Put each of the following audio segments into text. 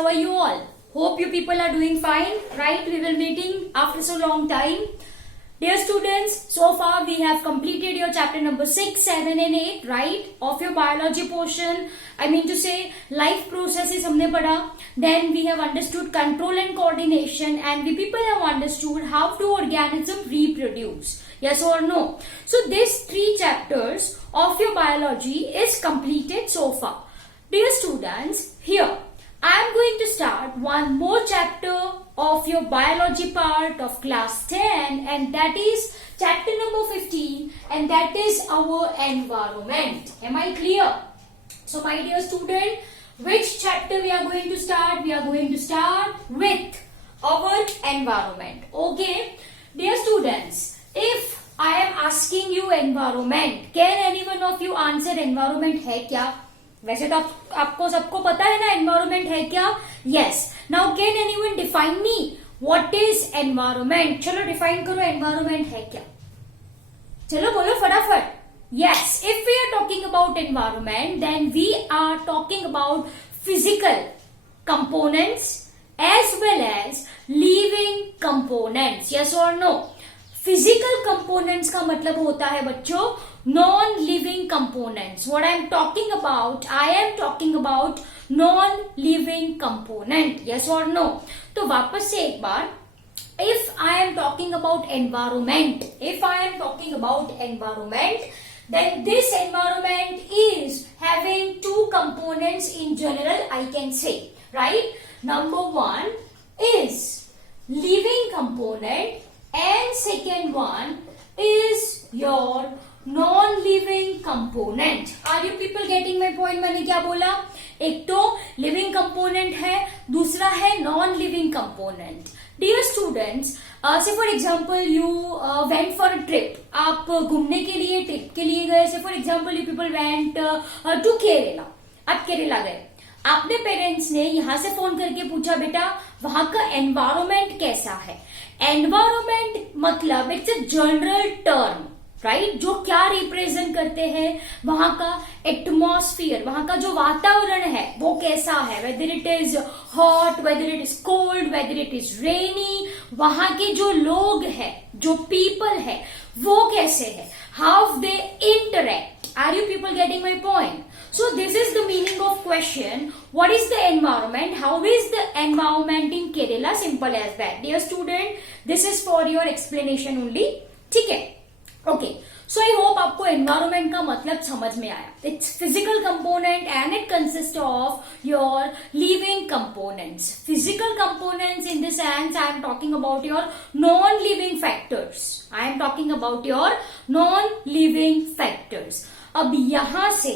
how are you all? Hope you people are doing fine, right? We were meeting after so long time. Dear students, so far we have completed your chapter number 6, 7 and 8, right? Of your biology portion. I mean to say, life processes हमने पढ़ा. Then we have understood control and coordination, and we people have understood how do organisms reproduce. Yes or no? So these 3 chapters of your biology is completed so far. Dear students, here I am going to start one more chapter of your biology part of class 10, and that is chapter number 15, and that is our environment. Am I clear? So my dear student, which chapter we are going to start? We are going to start with our environment. Okay? Dear students, if I am asking you environment, can any one of you answer environment है क्या? वैसे तो आपको सबको पता है ना environment है क्या? Yes. Now can anyone define me what is environment? चलो डिफाइन करो एनवायरमेंट है क्या. चलो बोलो फटाफट. Yes, if we are talking about environment then we are talking about physical components as well as living components. Yes और no? Physical components का मतलब होता है बच्चों non-living components. What I am talking about, I am talking about non-living component. Yes or no? तो वापस से एक बार, if I am talking about environment, then this environment is having 2 components in general, I can say, right? Number 1 is living component, and second one is your non-living component. Are you people getting my point? मैंने क्या बोला? एक तो living component है, दूसरा है non-living component. Dear students, say for example you went for a trip. आप घूमने के लिए ट्रिप के लिए गए. Say for example you people went to Kerala. आप केरला गए. आपने पेरेंट्स ने यहाँ से फोन करके पूछा बेटा वहां का एनवायरमेंट कैसा है. एनवायरमेंट मतलब it's a general term, right? जो क्या रिप्रेजेंट करते हैं वहां का एटमॉस्फियर, वहां का जो वातावरण है वो कैसा है, whether it is hot, whether it is cold, whether it is rainy, वहां के जो लोग हैं, जो पीपल है वो कैसे है, how they interact. Are you people getting my point? So this is the meaning of question. What is the environment? How is the environment in Kerala? Simple as that. Dear student, this is for your explanation only. ठीक है? Okay. So I hope आपको environment का मतलब समझ में आया. It's physical component and it consists of your living components. Physical components in the sense I am talking about your non-living factors. I am talking about your non-living factors. अब यहां से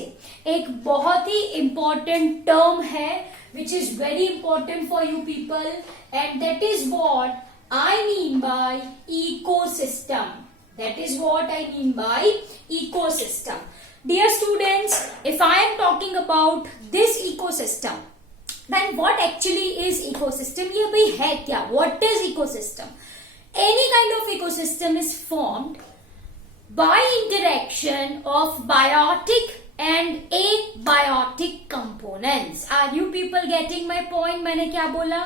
एक बहुत ही इंपॉर्टेंट टर्म है which is very important for you people, and that is what I mean by ecosystem. That is what I mean by ecosystem. Dear students, if I am talking about this ecosystem, then what actually is ecosystem? ये भाई है क्या? What is ecosystem? Any kind of ecosystem is formed by interaction of biotic and abiotic components. Are you people getting my point? मैंने क्या बोला?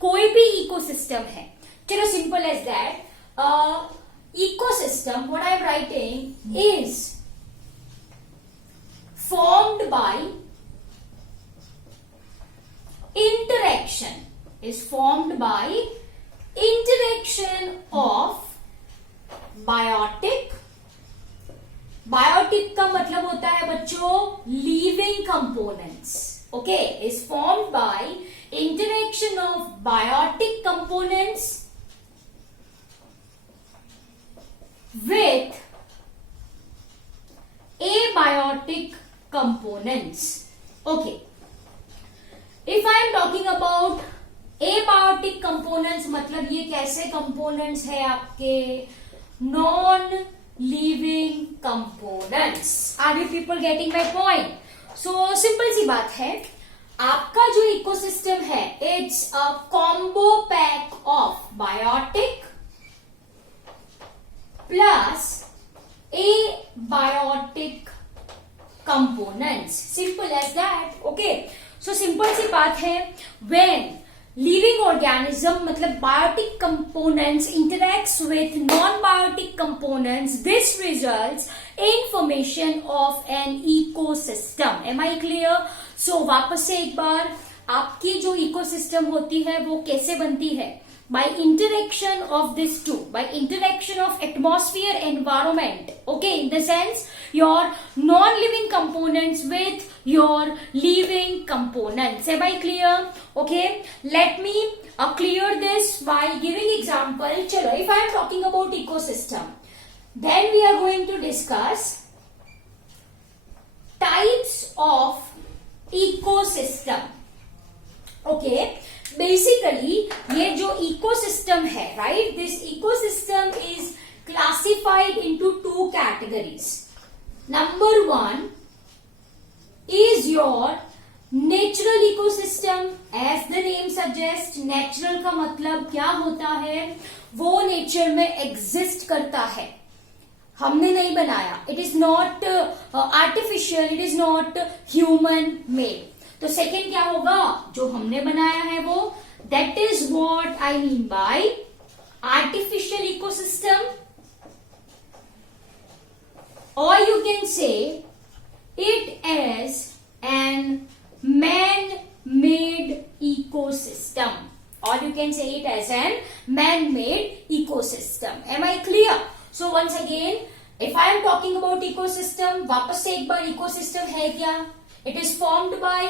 कोई भी ecosystem है, चलो simple as that. Ecosystem, what I am writing is formed by interaction, is formed by interaction of biotic. बायोटिक का मतलब होता है बच्चों living components. Okay, is formed by interaction of biotic components with abiotic components. Okay, if I am talking about abiotic components, मतलब ये कैसे components है आपके? non living components. Are you people getting my point? So simple सी बात है, आपका जो ecosystem है it's a combo pack of biotic plus abiotic components. Simple as that. Okay. So simple सी बात है, व्हेन लिविंग ऑर्गेनिज्म मतलब biotic components interacts with non biotic components, this results in formation of an ecosystem. Am I clear? So वापस से एक बार, आपकी जो ecosystem होती है वो कैसे बनती है? By interaction of these two, by interaction of atmosphere environment. Okay, in the sense your non-living components with your living components. Am I clear? Okay, let me clear this by giving example. Chalo, if I am talking about ecosystem, then we are going to discuss types of ecosystem. Okay, basically ये जो ecosystem है, right, this ecosystem is classified into two categories. Number one is your natural ecosystem. As the name suggests, natural का मतलब क्या होता है? वो nature में एग्जिस्ट करता है, हमने नहीं बनाया. It is not artificial, it is not human made. तो सेकेंड क्या होगा? जो हमने बनाया है वो, that is what I mean by artificial ecosystem, और you can say it as an man made ecosystem, or you can say it as an man-made ecosystem. Am I clear? So once again, if I am talking about ecosystem, वापस से एक बार ecosystem है क्या? It is formed by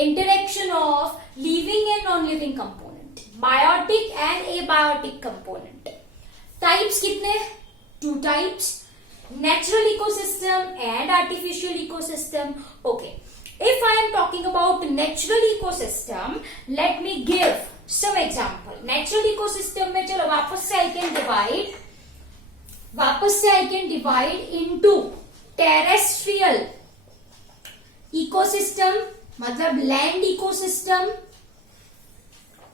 interaction of living and non-living component, biotic and abiotic component. Types कितने? Two types, natural ecosystem and artificial ecosystem. Okay. If I am talking about natural ecosystem, let me give some example. Natural ecosystem में चलो वापस से I can divide into terrestrial ecosystem मतलब land ecosystem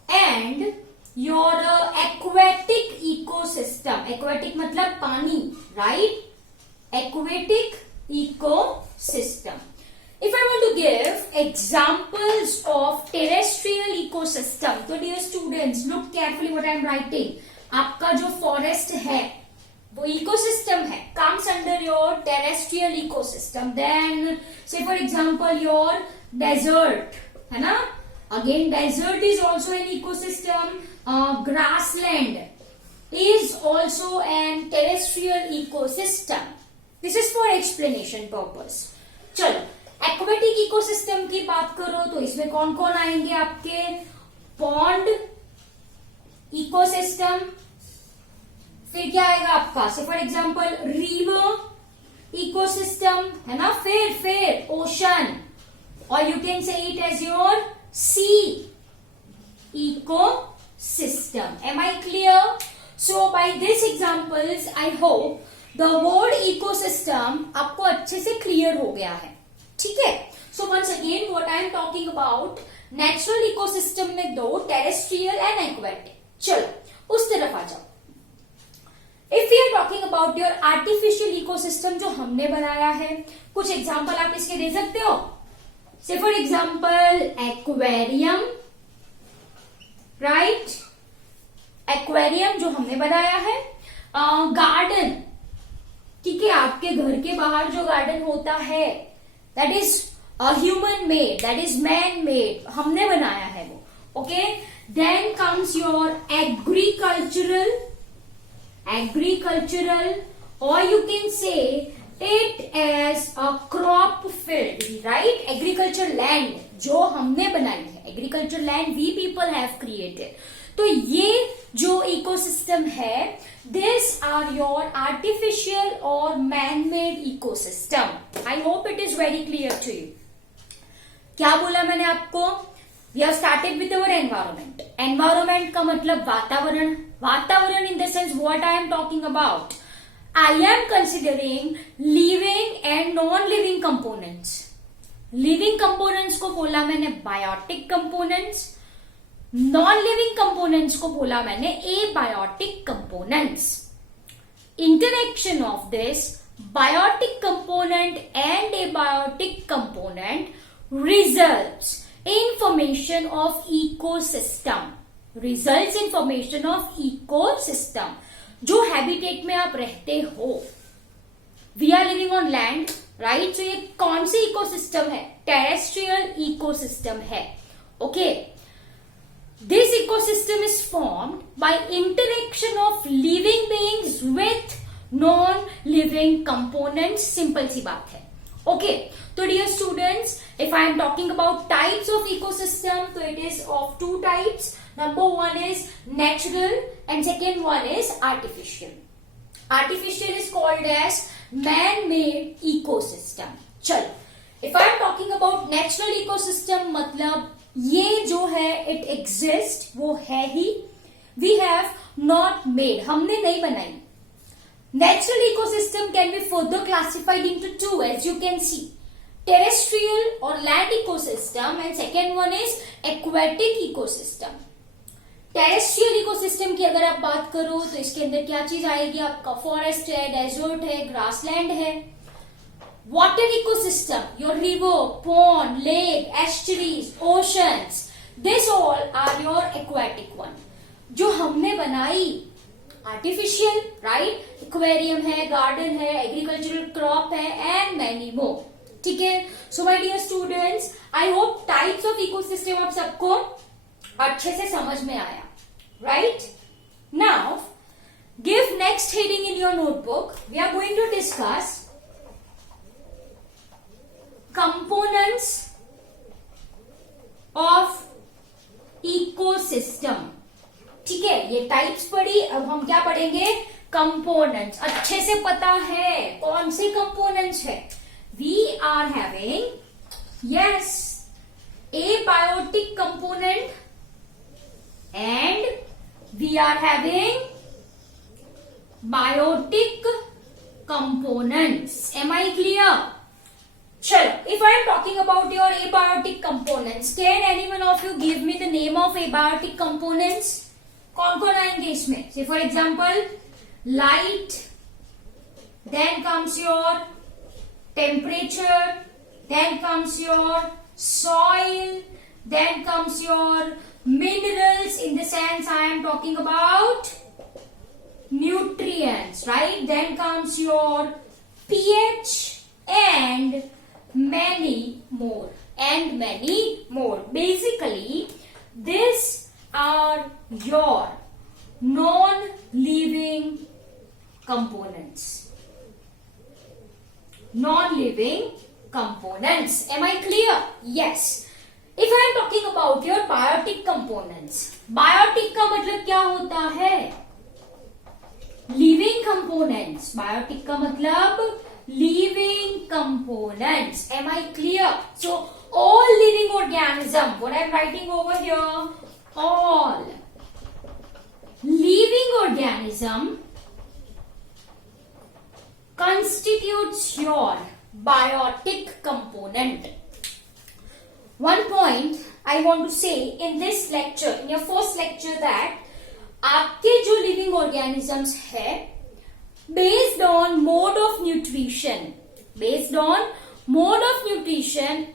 and your aquatic ecosystem. Aquatic मतलब पानी, right? Aquatic ecosystem. If I want to give examples of terrestrial ecosystem, so dear students, look carefully what I am writing. आपका जो forest है वो ecosystem है, comes under your terrestrial ecosystem. Then say for example your desert, है ना? Again desert is also an ecosystem. Grassland is also an terrestrial ecosystem. This is for explanation purpose. चलो, aquatic ecosystem की बात करो तो इसमें कौन कौन आएंगे आपके? पॉन्ड इकोसिस्टम, फिर क्या आएगा आपका? से फॉर एग्जांपल रिवर इकोसिस्टम, है ना? फिर ओशन, और you can say it as your sea ecosystem. Am I clear? So by this examples I hope the word ecosystem आपको अच्छे से क्लियर हो गया है. ठीक है? So once again what I am talking about, natural ecosystem में दो, टेरेस्ट्रियल एंड एक्वेटिक. चलो उस तरफ आ जाओ. If you are talking about your artificial ecosystem जो हमने बनाया है, कुछ एग्जांपल आप इसके दे सकते हो? से for example aquarium, right? Aquarium जो हमने बनाया है. गार्डन, ठीक है, आपके घर के बाहर जो गार्डन होता है that is human made, that is man made, हमने बनाया है वो. Okay, then comes your agricultural, और you can say it as a crop field, right? Agriculture land जो हमने बनाई है, agriculture land we people have created. तो ये जो इकोसिस्टम है, दिस आर योर आर्टिफिशियल और man made ecosystem. I hope it is very clear to you. क्या बोला मैंने आपको? We have started with our environment. Environment का मतलब वातावरण. वातावरण in the sense what I am talking about, I am considering living and non living components. Living components को बोला मैंने biotic components, non living components को बोला मैंने abiotic components. Interaction of this biotic component and abiotic component results information of ecosystem, results in formation of ecosystem. जो habitat में आप रहते हो, we are living on land, right? So ये कौन सी इकोसिस्टम है? टेरेस्ट्रियल इकोसिस्टम है. Okay, this ecosystem is formed by interaction of living beings with non living components. Simple सी बात है. ओके, तो dear students, if I am talking about types of ecosystem, so it is of two types. Number one is natural and second one is artificial. Artificial is called as man-made ecosystem. चलो, if I am talking about natural ecosystem, मतलब ये जो है it exists, वो है ही. We have not made, हमने नहीं बनाई. Natural ecosystem can be further classified into two, as you can see. Terrestrial or land ecosystem and second one is aquatic ecosystem. Terrestrial ecosystem की अगर आप बात करो तो इसके अंदर क्या चीज आएगी? आपका फॉरेस्ट है, डेजर्ट है, ग्रासलैंड है. Water ecosystem, your river, pond, lake, estuaries, oceans, this all are your aquatic one. जो हमने बनाई आर्टिफिशियल, राइट? एक्वेरियम है, गार्डन है, एग्रीकल्चरल क्रॉप है एंड मैनी मोर. ठीक है. So my dear students, I hope types of ecosystem आप सबको अच्छे से समझ में आया, right? Now give next heading in your notebook. We are going to discuss components of ecosystem. ठीक है, ये टाइप्स पढ़ी. अब हम क्या पढ़ेंगे? कंपोनेंट्स. अच्छे से पता है कौन से कंपोनेंट्स है? We are having, yes, abiotic component and we are having biotic components. Am I clear? Chalo, if I am talking about your abiotic components, can anyone of you give me the name of abiotic components? कौन कौन आएंगे इसमें? Say for example, light, then comes your temperature, then comes your soil, then comes your minerals. In the sense I am talking about nutrients, right? Then comes your pH and many more and many more. Basically these are your non-living components. Non-living components. Am I clear? Yes. If I am talking about your biotic components, biotic का मतलब क्या होता है? Living components. Biotic का मतलब living components. Am I clear? So all living organism, what I am writing over here, all living organism constitutes your biotic component. One point I want to say in this lecture, in your first lecture, that आपके जो living organisms है, based on mode of nutrition,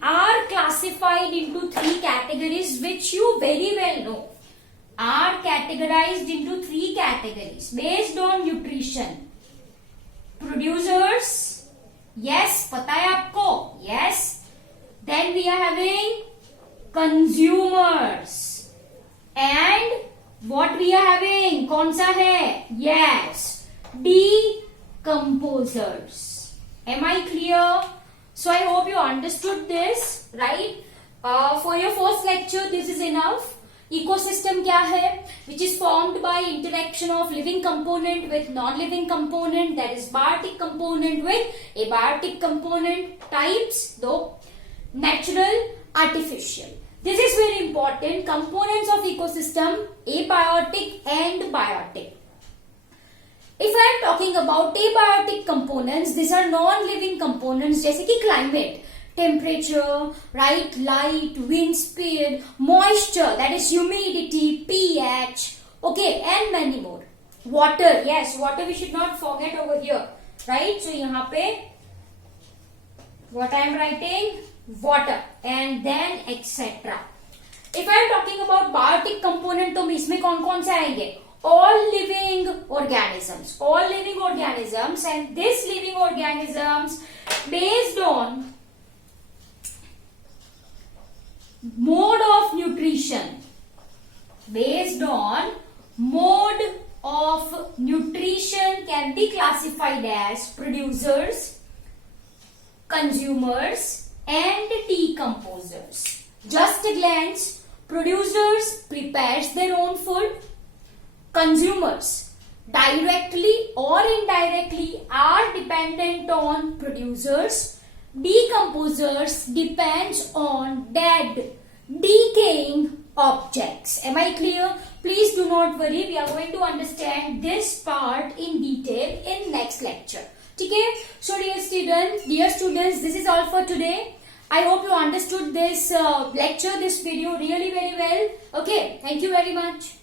are classified into three categories, which you very well know. Are categorized into three categories based on nutrition. Producers, yes, पता है आपको? Yes. Then we are having consumers and what we are having? कौन सा है? Yes, decomposers. Am I clear? So I hope you understood this, right? For your first lecture, this is enough. Ecosystem क्या है? Which is formed by interaction of living component with non-living component, that is biotic component with abiotic component. Types though, natural, artificial. This is very important. Components of ecosystem, abiotic and biotic. If I am talking about abiotic components, these are non-living components जैसे कि climate, temperature, right, light, wind speed, moisture, that is humidity, pH, okay, and many more. Water, yes, water we should not forget over here, right? So यहाँ पे what I am writing, water, and then etc. If I am talking about biotic component, तो इसमें कौन कौन से आएंगे? All living organisms, and this living organisms based on mode of nutrition, can be classified as producers, consumers, and decomposers. Just a glance: producers prepares their own food, consumers directly or indirectly are dependent on producers, decomposers depends on dead, decaying objects. Am I clear? Please do not worry, we are going to understand this part in detail in next lecture. Okay? So dear students, this is all for today. I hope you understood this lecture, this video really very well. Okay, thank you very much.